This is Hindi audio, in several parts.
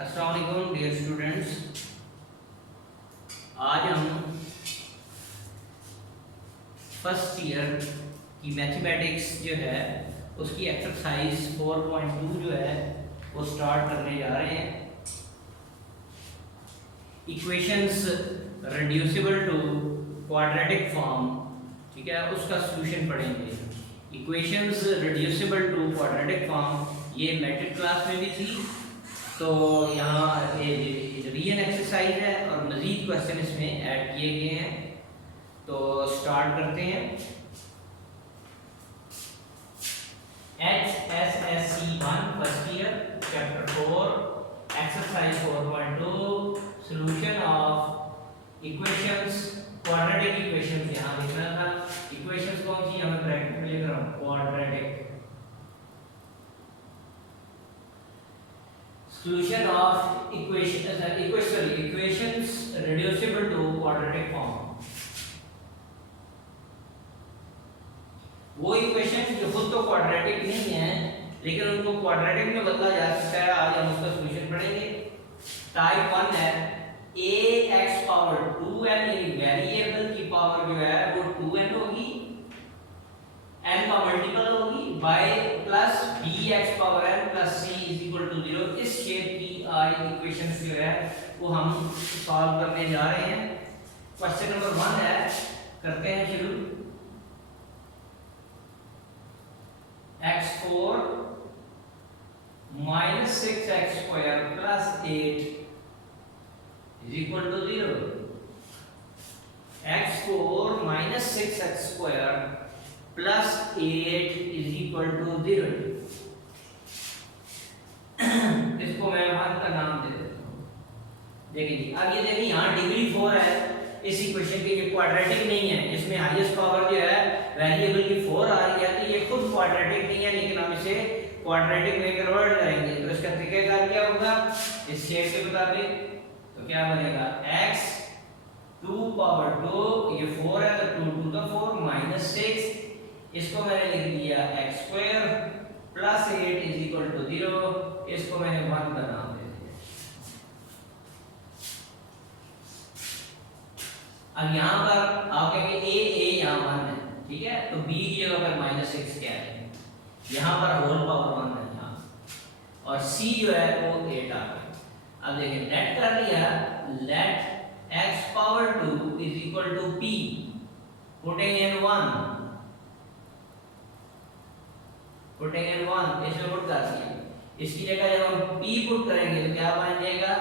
अस्सलाम वालेकुम डियर स्टूडेंट्स। आज हम फर्स्ट ईयर की मैथमेटिक्स जो है उसकी एक्सरसाइज 4.2 जो है वो स्टार्ट करने जा रहे हैं। Equations reducible to quadratic form, ठीक है, उसका सॉल्यूशन पढ़ेंगे। Equations reducible to quadratic form ये मैट्रिक क्लास में भी थी, तो यहाँ रिवीजन एक्सरसाइज है और मज़ीद क्वेश्चन इसमें ऐड किए गए हैं। तो स्टार्ट करते हैं। HSSC1 first year chapter 4 exercise 4.2 solution of equations quadratic equations. यहाँ लिखना था इक्वेशंस कौन सी, हमें ब्रैकेट में लिख रहा हूँ quadratic. Solution of equations reducible to quadratic form। वो इक्वेशन जो खुद तो क्वाड्रेटिक नहीं है लेकिन उनको क्वाड्रेटिक में बदला जा सकता है। आज हम उसका सॉल्यूशन पढ़ेंगे। टाइप 1 है ax पावर 2n, यानी वेरिएबल की पावर जो है वो 2n होगी, n का मल्टीपल होगी, by plus bx power n plus c is equal to 0। इस शेप की इक्वेशंस जो है वो हम सॉल्व करने जा रहे हैं। क्वेश्चन नंबर 1 है, करते हैं शुरू। x4 minus 6x square plus 8 is equal to 0। x4 minus 6x square plus 8 is equal to 0। इसको मैं 1 का नाम दे देता हूँ। देखिए जी, अब ये देखिए यहाँ डिग्री 4 है इस इक्वेशन की, ये क्वाड्रेटिक नहीं है, इसमें हाईएस्ट पावर जो है वेरिएबल की 4 आ रही है, तो ये खुद क्वाड्रेटिक नहीं है लेकिन हम इसे क्वाड्रेटिक में कन्वर्ट करेंगे। तो इसका तरीकाकार क्या होगा, इस शेप के मुताबिक तो क्या बनेगा, x 2 पावर 2, ये 4 है तो 2 टू द 4 माइनस 6, इसको मैंने लिख दिया x square plus 8 is equal to 0, इसको मैंने 1 का नाम दे दिया। अब यहाँ पर आप कहेंगे a यहाँ 1 है, ठीक है, तो b की जगह पर माइनस 6 क्या है, यहाँ पर होल पावर 1 है यहाँ, और c जो है वो 8 आ गया। अब देखिए लेट कर लिया, let x power 2 is equal to p, putting in 1, putting in 1, इसमें पुट कर दिया। इसकी जगह जब हम p पुट करेंगे तो क्या बन जाएगा,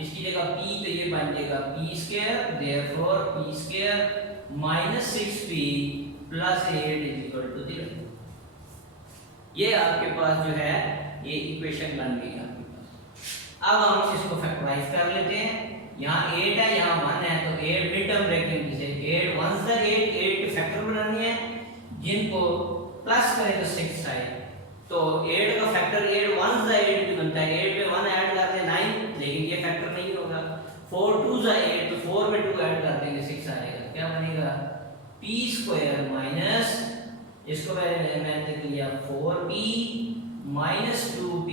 इसकी जगह p तो ये बन जाएगा p square, therefore p square minus 6p plus 8 is equal to 0। ये आपके पास जो है ये इक्वेशन बन गई आपके पास। अब हम इसको फैक्टराइज कर लेते हैं। यहाँ 8 है, यहाँ 1 है, तो 8 मिड टर्म रखेंगे, इसे 8 1 से 8 के फैक्टर बनाने हैं, जिनको प्लस करें तो 6 आए, तो 8 का फैक्टर 8 1 से 8 भी बनता है, 8 में 1 ऐड कर दें 9, लेकिन ये फैक्टर नहीं होगा। 4 2 से 8, तो 4 में 2 ऐड कर देंगे 6 आएगा, क्या बनेगा p स्क्वायर माइनस, इसको मैंने लिख लिया 4p minus 2p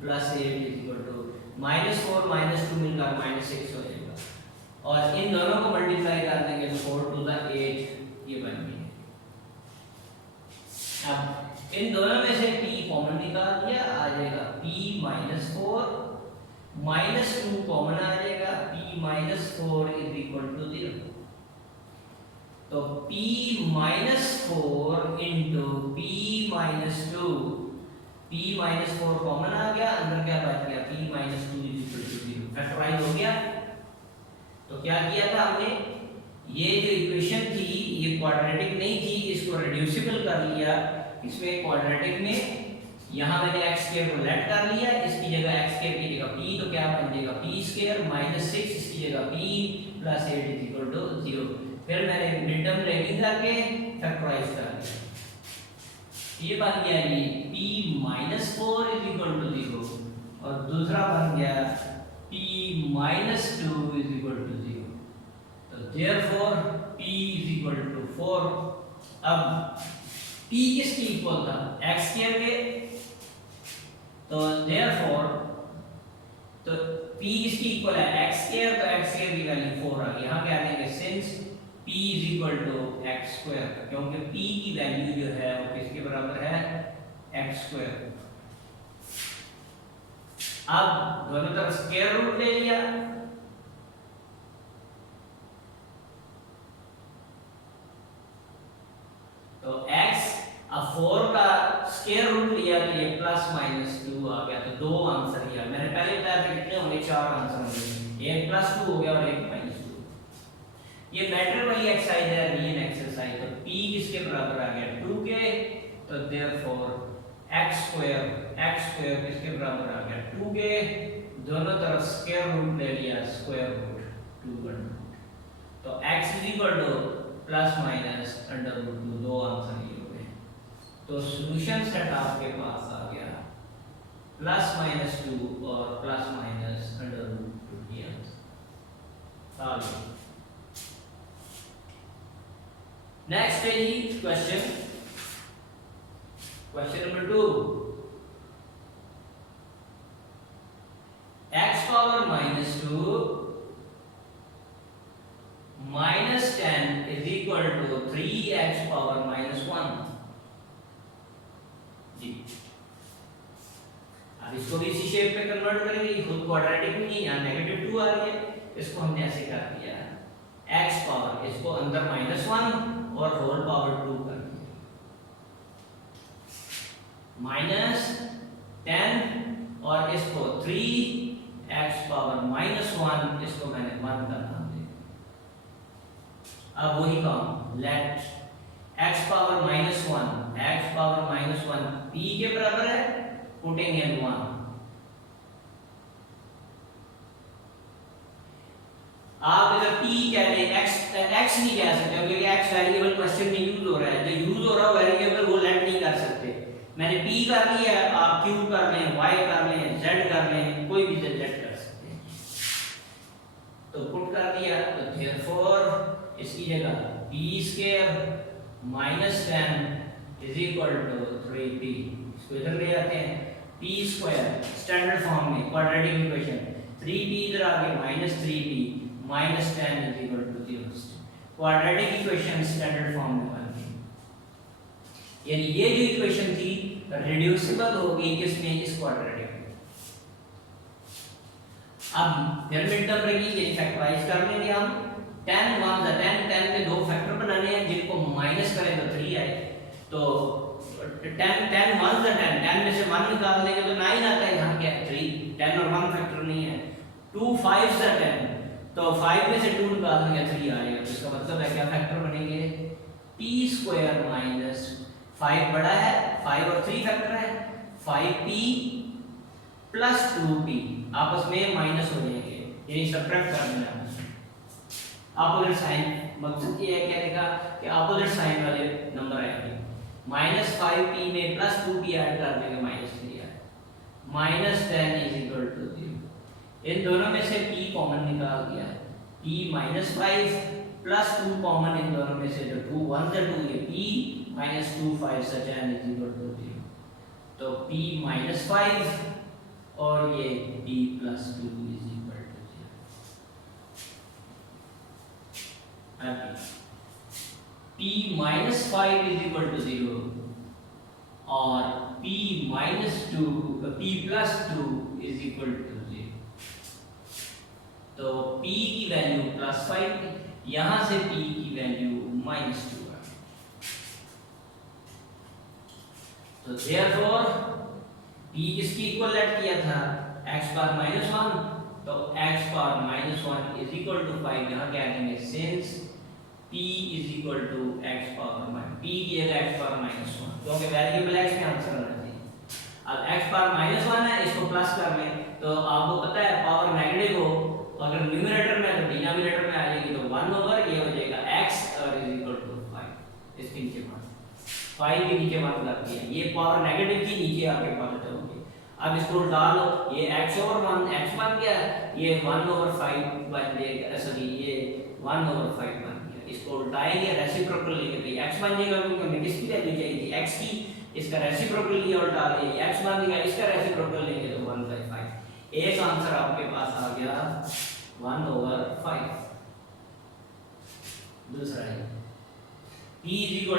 plus 8 is equal to minus 4 minus 2 मिलकर माइनस 6 हो जाएगा, और इन दोनों को मल्टीप्लाई कर देंगे तो 4 टू द 8 ये बन गया। अब इन दोनों में से p कॉमन निकाल दिया, आ जाएगा p माइनस 4 माइनस 2 कॉमन आ जाएगा, p minus 4 is equal to 0। तो p minus 4 into p minus 2, p minus 4 common आ गया, अंदर क्या बच गया, p minus 2 is equal to 0, factorise हो गया। तो क्या किया था हमने, ये जो इक्वेशन थी ये क्वाड्रेटिक नहीं थी, इसको रिड्यूसिबल कर लिया, इसमें क्वाड्रेटिक में यहाँ मैंने x स्क्वायर को लेट कर लिया, इसकी जगह x स्क्वायर की जगह p, तो क्या बन जाएगा p स्क्वायर माइनस 6, इसकी जगह p plus 8 is equal to 0। फिर मैंने मिड टर्म रेगिंग करके फैक्टराइज कर दिया, ये बन गया जी p minus 4 is equal to 0, और दूसरा बन गया p minus 2 is equal to 0। तो therefore p is equal to 4। अब p किसके इक्वल था, x स्क्वायर के, तो देयरफॉर तो p इसकी इक्वल है x स्क्वायर, तो x स्क्वायर की वैल्यू 4 आ गई। यहाँ क्या देंगे since p is equal to x square, क्योंकि p की वैल्यू जो है वो किसके बराबर है x स्क्वायर। अब दोनों तरफ स्क्वायर रूट ले लिया, तो x अब 4 का स्क्वायर रूट लिया तो ये प्लस माइनस 2 आ गया, तो दो आंसर ही आ। मैंने पहले बताया था कितने होंगे, 4 आंसर होंगे, एक प्लस 2 हो गया और एक माइनस 2। ये मैटर वाली एक्सरसाइज है, रियल एक्सरसाइज। तो p किसके बराबर आ गया 2 के, तो देयरफॉर x स्क्वायर किसके बराबर आ गया 2 के, दोनों तरफ स्क्वायर रूट ले लिया, स्क्वायर रूट 2 का रूट, तो x is equal to plus minus under root 2, दो आंसर ये हो गए। तो सॉल्यूशन सेट आपके पास आ गया प्लस माइनस 2 और प्लस माइनस अंडर रूट 2 की आंसर। नेक्स्ट है जी question number 2, x power minus 2 minus 10 is equal to 3x power minus 1 जी। अब इसको भी इसी शेप में कन्वर्ट करेंगे, खुद क्वाड्रेटिक में, यहाँ नेगेटिव 2 आ रही है, इसको हमने ऐसे कर दिया x पावर, इसको अंदर माइनस 1 और होल पावर 2 कर दिया, माइनस 10 और इसको 3x पावर माइनस 1, इसको मैंने 1 का नाम दिया। अब वही काम, let x power minus 1 p के बराबर है, पुटिंग इन 1। आप अगर p कह रहे x नहीं कह सकते, क्योंकि x वेरिएबल क्वेश्चन में यूज हो रहा है, जो यूज हो रहा है वेरिएबल वो लेट नहीं कर सकते। मैंने p कर लिया, आप q कर लें, y कर लें, z कर लें, कोई भी z कर सकते हैं। तो पुट कर दिया, तो देयरफॉर इसकी जगह p square minus 10 is equal to 3p, इसको इधर ले आते हैं, p स्क्वायर स्टैंडर्ड फॉर्म में क्वाड्रेटिक इक्वेशन, 3p इधर आ गया minus 3p minus 10 is equal to 0। Quadratic equation standard form में बन गई, यानी ये जो इक्वेशन थी रिड्यूसिबल हो गई किसमें, इस क्वाड्रेटिक में। अब फिर मिड टर्म रही, ये फैक्टराइज कर लेंगे हम, 10 1 10 के दो फैक्टर बनाने हैं, जिनको माइनस करें तो 3 आए, तो 10 1 10 में से 1 निकाल देंगे तो 9 आता है, यहाँ क्या है 3, 10 और 1 फैक्टर नहीं है। 2 5 10, तो 5 में से 2 निकाल देंगे 3 आएगा, तो इसका मतलब है क्या फैक्टर बनेंगे, p स्क्वायर माइनस 5 बड़ा है, 5 और 3 फैक्टर है, 5p प्लस 2p आपस में माइनस हो जाएंगे, यानी सब्ट्रैक्ट कर देना है। अपोजिट साइन, मकसद ये है कहने का कि अपोजिट साइन वाले नंबर आएंगे, माइनस 5p में प्लस 2p ऐड कर देंगे, माइनस 3 आएगा, माइनस 10 इज इक्वल टू 0। इन दोनों में से p कॉमन निकाल दिया, p minus 5 plus 2 common in दोनों में से, जो 2 1 से 2, ये p माइनस 2 5 से 10 इज इक्वल टू 0, तो p माइनस 5 और ये p plus 2 is equal to 0। p minus 5 is equal to 0 और p minus 2 p plus 2 is equal to 0, तो p की वैल्यू प्लस 5, यहां से p की वैल्यू माइनस 2 है, तो देयरफॉर p किसकी इक्वल लेट किया था, x पावर माइनस 1, तो x power minus 1 is equal to 5, यहां क्या कहेंगे since p is equal to x power minus, p की जगह x पावर माइनस 1, क्योंकि वेरिएबल x में आंसर आना चाहिए। अब x पावर माइनस 1 है, इसको प्लस कर लें, तो आपको पता है पावर नेगेटिव हो, अगर न्यूमरेटर में तो डिनोमिनेटर में आ जाएगी, तो 1 ओवर ये हो जाएगा x और इज इक्वल टू 5, इसके नीचे 5 के नीचे 1 लग गया, ये पावर नेगेटिव की नीचे आपके पॉजिटिव होगी। अब इसको उल्टा लो, ये x ओवर 1 x बन गया, ये 1 ओवर 5 बन जाएगा, सॉरी ये 1 ओवर 5 बन गया, इसको उल्टाएंगे रेसिप्रोकल लेके, तो x बन जाएगा, क्योंकि हमें किसकी वैल्यू चाहिए थी x की, इसका रेसिप्रोकल लिया उल्टा लिया, x बन गया, इसका रेसिप्रोकल लेंगे तो 1/5। एक आंसर आपके पास आ गया 1/5। दूसरा है p = -2,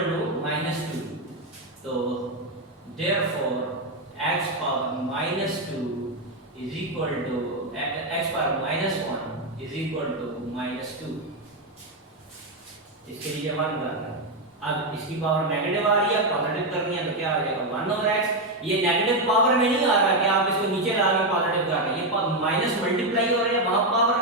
तो therefore x power -2 is equal to x power -1 is equal to -2। इसके लिए 1 करना है। अब इसकी पावर नेगेटिव आ रही है, पॉजिटिव करनी है, तो क्या आ जाएगा 1/x। ये नेगेटिव पावर में नहीं आ रहा कि आप इसको नीचे ला के पॉजिटिव कर रहे हैं, ये माइनस मल्टीप्लाई हो रहा है, वहां पावर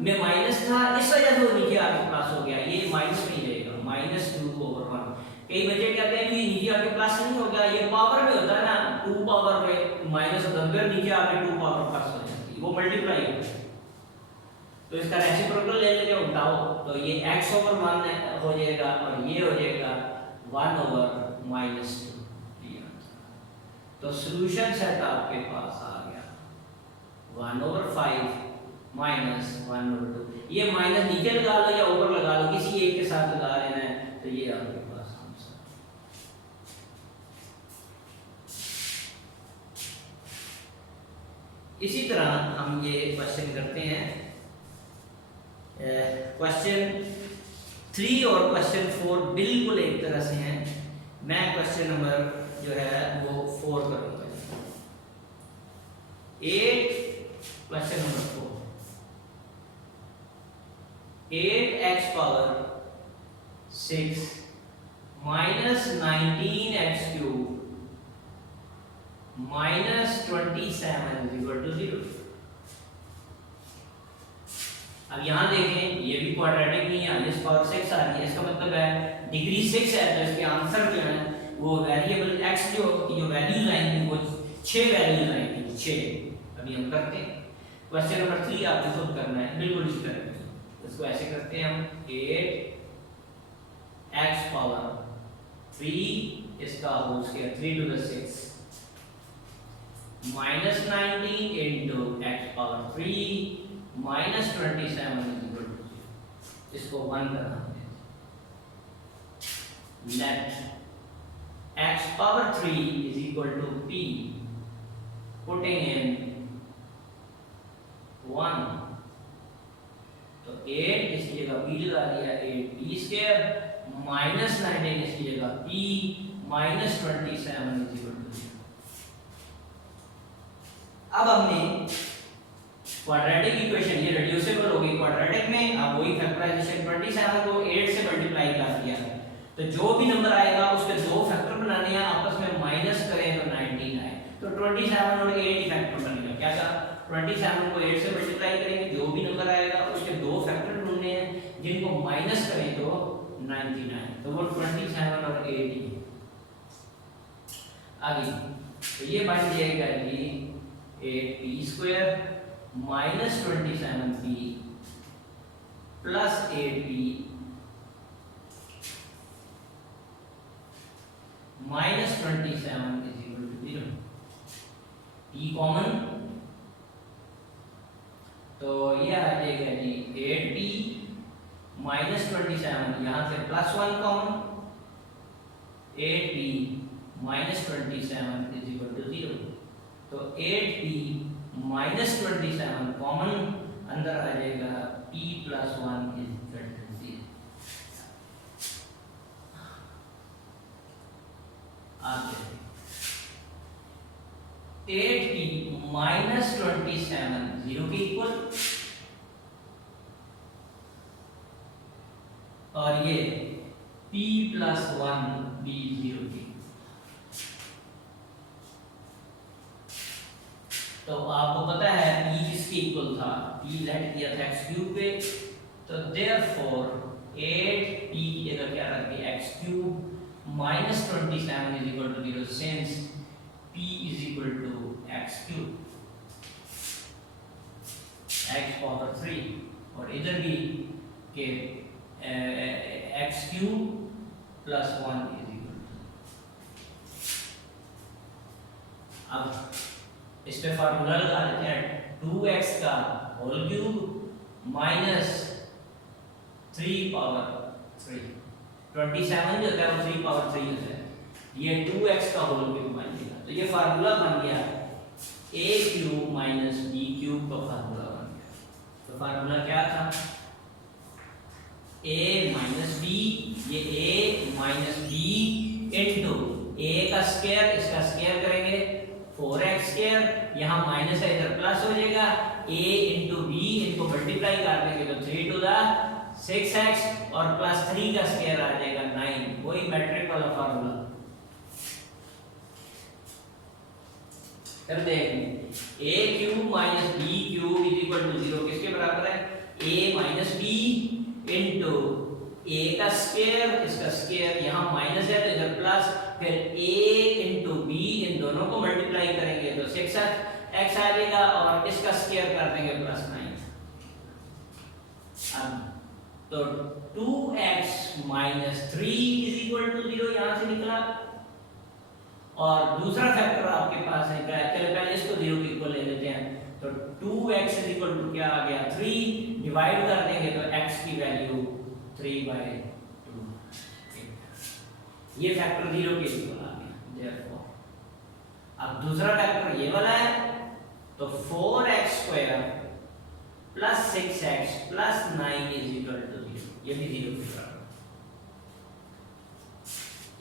में माइनस था, इस वजह से वो नीचे आके प्लस हो गया, ये माइनस नहीं रहेगा, -2/1। कई बच्चे कहते हैं कि नीचे आके प्लस नहीं हो गया, ये पावर में होता है ना, 2 पावर में माइनस होता है, फिर नीचे आके 2 पावर प्लस हो जाती है, वो मल्टीप्लाई होता है। तो इसका रेसिप्रोकल ले लेके उठाओ, तो ये x/1 हो जाएगा और ये हो जाएगा 1/-2। तो सॉल्यूशन सेट आपके पास आ गया 1/5 -1/2। ये माइनस नीचे लगा लो या ऊपर लगा लो, किसी एक के साथ लगा लेना है, तो ये आपके पास आंसर। इसी तरह हम ये क्वेश्चन करते हैं। क्वेश्चन 3 और क्वेश्चन 4 बिल्कुल एक तरह से हैं। मैं क्वेश्चन नंबर जो है वो 4 करूंगा। 8 क्वेश्चन नंबर 4, 8x⁻6 -19x³ -27 = 0। अब यहाँ देखें, ये भी क्वाड्रेटिक नहीं है, इस पावर 6 आ रही है, इसका मतलब है डिग्री 6 है, तो इसके आंसर जो है वो वेरिएबल x जो वैल्यूज आएंगी वो 6 वैल्यूज आएंगी, 6। अभी हम करते हैं क्वेश्चन नंबर 3, आपको खुद करना है बिल्कुल इसी तरह। इसको ऐसे करते हैं हम, 8x⁻3 इसका whole square 3 to the 6 -19 into x⁻3 -27 = 0। इसको 1 करना है। Let x⁻3 is equal to p, putting in 1, तो 8 इसकी जगह p लगा दिया, 8p² -19 इसकी जगह p -27 = 0। अब हमने क्वाड्रेटिक इक्वेशन, ये रिड्यूसिबल होगी क्वाड्रेटिक में, अब वही फैक्टराइजेशन 27 को 8 से मल्टीप्लाई कर दिया, तो जो भी नंबर आएगा उसके दो फैक्टर बनाने हैं, आपस में माइनस करें तो 19 आए, तो 27 और 8 फैक्टर बनेगा। क्या कहा, 27 को 8 से मल्टीप्लाई करेंगे, जो भी नंबर आएगा उसके दो फैक्टर ढूंढने हैं, जिनको माइनस करें तो 19 आए, तो वो 27 और 8 ही। आगे तो ये बन जाएगा जी 8p² -27p + 8p -27 = 0। p common, तो ये आ जाएगा जी 8p -27, यहाँ से +1 कॉमन, 8p -27 = 0। तो 8p -27 कॉमन, अंदर आ जाएगा p + 1 = 0। आगे 8p -27 0 के इक्वल, और ये p + 1 भी 0 के। तो आपको पता है p किसके इक्वल था, p लेट किया था x³ पे, तो देयरफॉर 8p की जगह क्या रख दिया x³ -27 = 0, since p = x³ x⁻3, और इधर भी के x³ + 1 = 0। अब इस पे फार्मूला लगा देते हैं, 2x का होल क्यूब -3/3, 27 जो होता है वो 3/3 होता है, ये 2x का होल क्यूब बन गया। तो ये फार्मूला बन गया ए क्यूब माइनस बी क्यूब का फार्मूला बन गया। तो फार्मूला क्या था, ए माइनस बी, ये ए माइनस बी इंटू ए का स्क्वायर, इसका स्क्वायर करेंगे 4x स्क्वायर, यहाँ माइनस है इधर प्लस हो जाएगा, a इंटू बी, इनको मल्टीप्लाई कर देंगे तो 3 टू द 6x और प्लस 3 का स्क्वायर आ जाएगा 9, वही मैट्रिक वाला फार्मूला। कर देखें a cube minus b cube is equal to 0 किसके बराबर है, a minus b into a का स्क्वायर, इसका स्क्वायर, यहाँ माइनस है तो इधर प्लस, फिर a इंटू बी, इन दोनों को मल्टीप्लाई करेंगे तो 6x आ जाएगा और इसका स्क्वायर कर देंगे प्लस 9। अब तो 2x minus 3 is equal to 0 यहाँ से निकला, और दूसरा फैक्टर आपके पास है, चलो पहले इसको 0 के इक्वल ले लेते हैं, तो 2x इज इक्वल टू क्या आ गया 3, डिवाइड कर देंगे तो x की वैल्यू 3/2, ये फैक्टर 0 के इक्वल आ गया। देयरफॉर अब दूसरा फैक्टर ये वाला है, तो 4x square plus 6x plus 9 is equal to 0, ये भी 0 के बराबर।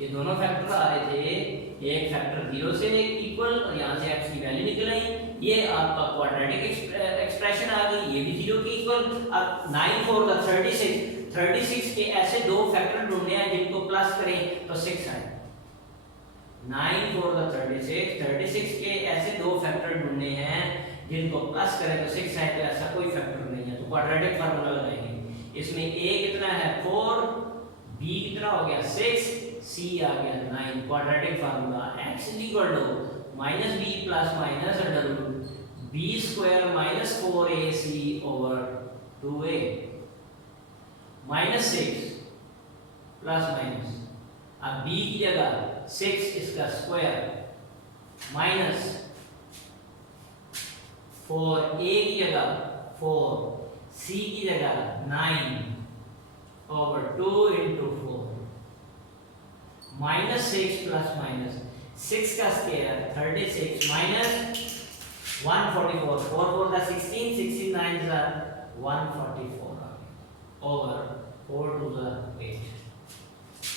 ये दोनों फैक्टर आ रहे थे, एक फैक्टर 0 से इक्वल और यहाँ से x की वैल्यू निकल आई, ये आपका क्वाड्रेटिक एक्सप्रेशन आ गई, ये भी 0 के इक्वल। अब 9 4 का 36 के ऐसे दो फैक्टर ढूंढने हैं जिनको प्लस करें तो 6 आए। 9 4 का 36 के ऐसे दो फैक्टर ढूंढने हैं जिनको प्लस करें तो 6 आए, तो ऐसा कोई फैक्टर नहीं है, तो क्वाड्रेटिक फार्मूला लगाएंगे। इसमें a कितना है 4, b कितना हो गया 6, c आ गया 9, quadratic formula x is equal to minus b plus minus under root b square minus 4ac over 2a minus 6 plus minus, अब b की जगह 6 इसका स्क्वायर माइनस 4a की जगह 4, c की जगह 9 over 2 into 4 minus 6 plus minus 6 का स्क्वायर 36 माइनस 144, 4 4 का 16, 16 9 का 144 ओवर 4 2 का 8,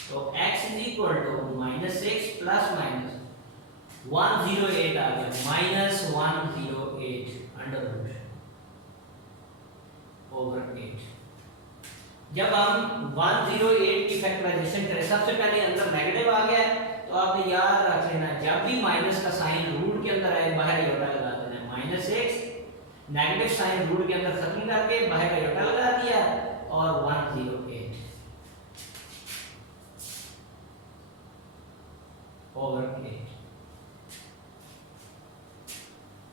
तो x is equal to minus 6 plus minus 108 आ गया, माइनस 108 अंडर रूट ओवर 8। जब हम 108 की फैक्टराइजेशन करें, सबसे पहले अंदर नेगेटिव आ गया, तो आपने याद रख लेना जब भी माइनस का साइन रूट के अंदर आए बाहर आयोटा लगा देना है, माइनस 6 नेगेटिव साइन रूट के अंदर खत्म करके बाहर आयोटा लगा दिया और 108 ओवर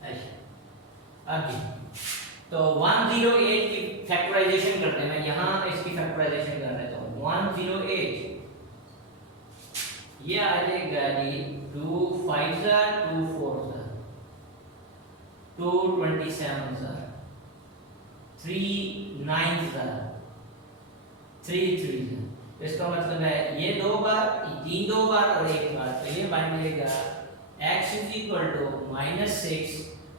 8। अभी तो 108 की फैक्टराइजेशन करते हैं, मैं यहाँ इसकी फैक्टराइजेशन कर रहा हूँ। 108 ये आ जाएगा जी 2 5 2 4 2 27 3 9 3 3, इसका मतलब है ये 2 बार, 3 2 बार और 1 बार, तो ये बन जाएगा x is equal to minus 6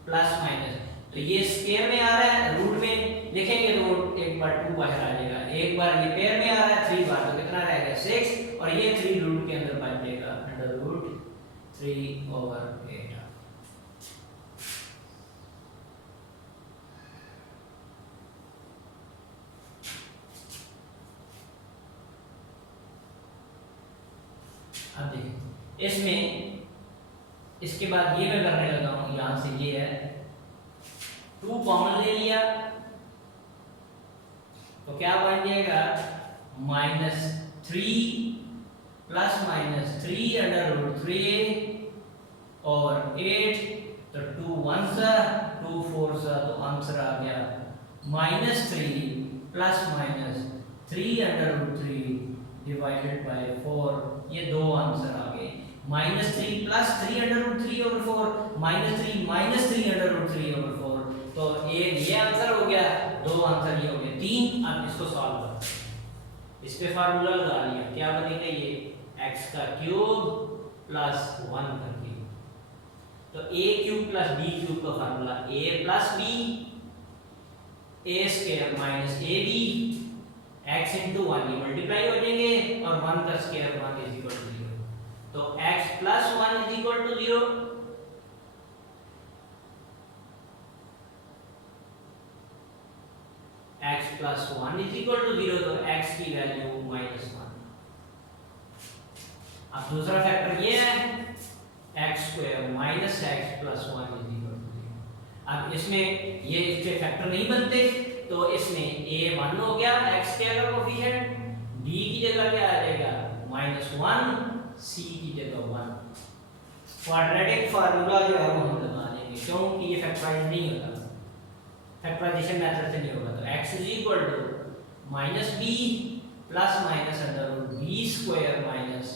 plus minus, तो ये स्क्वायर में आ रहा है, रूट में लिखेंगे तो एक बार 2 बाहर आ जाएगा, एक बार ये पेयर में आ रहा है 3 बार, तो कितना रहेगा 6 और ये 3 रूट के अंदर बच जाएगा अंडर रूट 3 ओवर 8। अब देखिए इसमें, इसके बाद ये मैं करने लगा हूं, यहां से ये है 2 कॉमन ले लिया तो क्या बन जाएगा minus 3 plus minus 3 under root 3 और 8, तो 2 1 2 4 तो आंसर आ गया minus 3 plus minus 3 under root 3 divided by 4, ये दो आंसर आ गए, minus 3 plus 3 under root 3 over 4 minus 3 minus 3 under root 3 over 4, तो एक ये आंसर हो गया, दो आंसर ये हो गए 3। अब इसको सॉल्व करते हैं, इस पे फार्मूला लगा लिया, क्या बनेगा ये x का क्यूब प्लस 1 का क्यूब, तो a cube plus b cube का formula a plus b a square minus ab x into 1 ये मल्टीप्लाई हो जाएंगे और 1 का स्क्वायर 1 इज इक्वल टू 0। तो x plus 1 is equal to 0, x plus 1 is equal to 0, तो x की वैल्यू माइनस 1। अब दूसरा फैक्टर ये है x square minus x plus 1 is equal to 0। अब इसमें ये इसके फैक्टर नहीं बनते, तो इसमें a 1 हो गया x के अगर कोफिशिएंट, b की जगह क्या आ जाएगा -1, c की जगह 1। क्वाड्रेटिक फार्मूला जो है वो हम लगा देंगे क्योंकि ये फैक्टराइज नहीं होता, फैक्टराइजेशन मेथड से नहीं होगा। तो x is equal to -b plus minus under root b square minus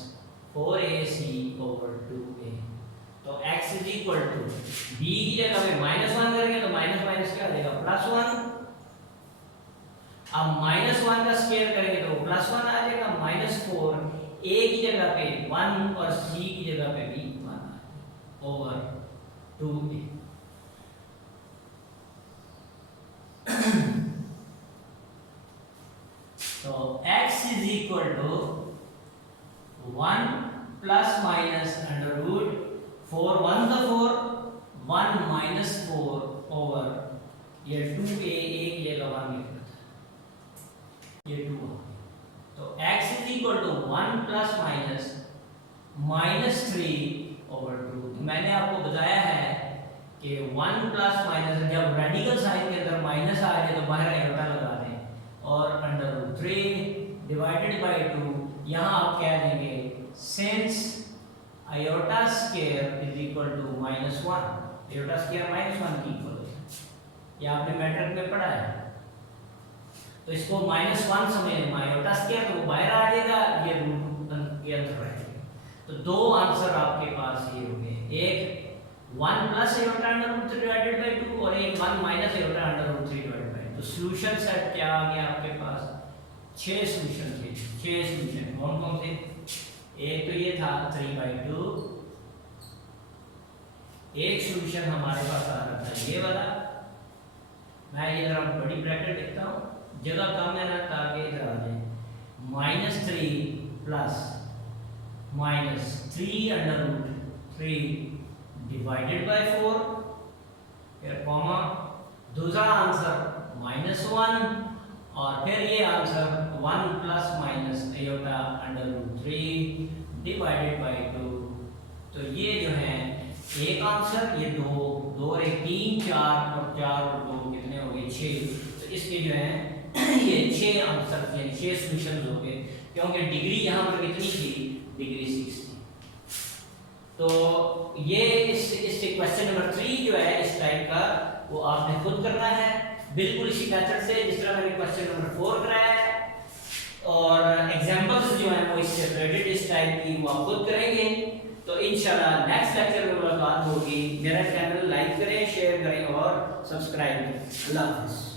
4ac over 2a। तो x is equal to b की जगह पे -1 करेंगे तो माइनस माइनस क्या आ जाएगा +1। अब -1 का स्क्वायर करेंगे तो +1 आ जाएगा, -4 a की जगह पे 1 और c की जगह पे भी 1 आ जाएगा ओवर 2a। तो x is equal to 1 plus minus under root 4 1 का 4 1 माइनस 4 ओवर ये 2a एक जगह 1 लिखना था ये 2। तो x is equal to 1 plus minus -3 over 2। तो मैंने आपको बताया है कि 1 प्लस माइनस जब रेडिकल साइन के अंदर माइनस आ जाए तो बाहर आयोटा लगा दें और अंडर रूट 3 डिवाइडेड बाय 2 यहाँ आप कह देंगे since iota square is equal to -1, iota square -1 की इक्वल होता है, ये आपने मैट्रिक में पढ़ा है। तो इसको -1 समझें, आयोटा स्क्वायर तो वो बाहर आ जाएगा, ये रूट के अंदर रहेगा। तो दो आंसर आपके पास ये हो गए, एक 1 plus iota under root 3 divided by 2 और एक 1 minus iota under root 3 divided by 2। तो सॉल्यूशन सेट क्या आ गया आपके पास, 6 सॉल्यूशन थे, 6 सॉल्यूशन कौन कौन से। एक तो ये था 3/2, एक सॉल्यूशन हमारे पास आ रहा था ये वाला, मैं ये जरा बड़ी ब्रैकेट लिखता हूँ, जगह कम है ना ताकि इधर आ जाए, -3 plus -3 under root 3 divided by 4 फिर कॉमा, दूसरा आंसर -1 और फिर ये answer 1 plus minus iota under root 3 divided by 2। तो ये जो है एक आंसर, ये 2 और 1 3 4 और 4 और 2 कितने हो गए 6। तो इसके जो है ये 6 आंसर थे, 6 सॉल्यूशंस हो गए क्योंकि डिग्री यहाँ पर कितनी थी, डिग्री 6 थी। तो ये इस क्वेश्चन नंबर 3 जो है इस टाइप का वो आपने खुद करना है बिल्कुल इसी मेथड से जिस तरह मैंने क्वेश्चन नंबर 4 कराया है, और एग्जांपल्स जो हैं वो इससे रिलेटेड इस टाइप की वो आप खुद करेंगे। तो इंशाल्लाह नेक्स्ट लेक्चर में मुलाकात होगी। मेरा चैनल लाइक करें, शेयर करें और सब्सक्राइब करें। अल्लाह हाफ़िज़।